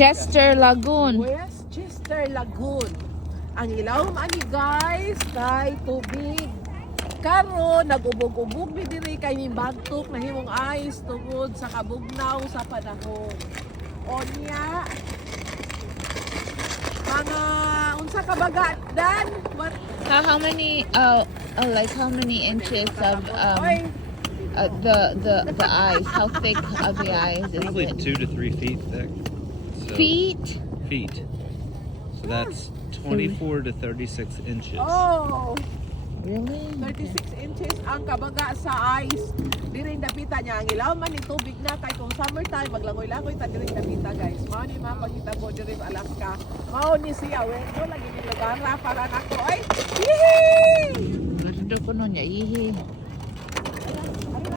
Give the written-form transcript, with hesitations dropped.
Chester Lagoon. Westchester Lagoon. Ang ilawom ani guys kay tubig. Karon nagubog-ubog mi diri kay nimbagtok na himong ice tungod sa kabugnaw sa panahon. O niya mga unsa ka baga dan? What? How many like how many inches of Oy, the ice? How thick of the ice is Probably it? 2 to 3 feet thick. So, Feet? Feet. So that's 24 to 36 inches. oh, Really? 36 inches ang kabaga sa ice. Diri dapita niya ang ilaw man ni tubig na kay kung summertime maglangoy-langoy ta diri dapita guys. Mao ni mapakita ko diri sa Alaska. Mao ni siya wento lagi ni lugar para nako ay. Hihi! Ganda ko nun niya. Ihi.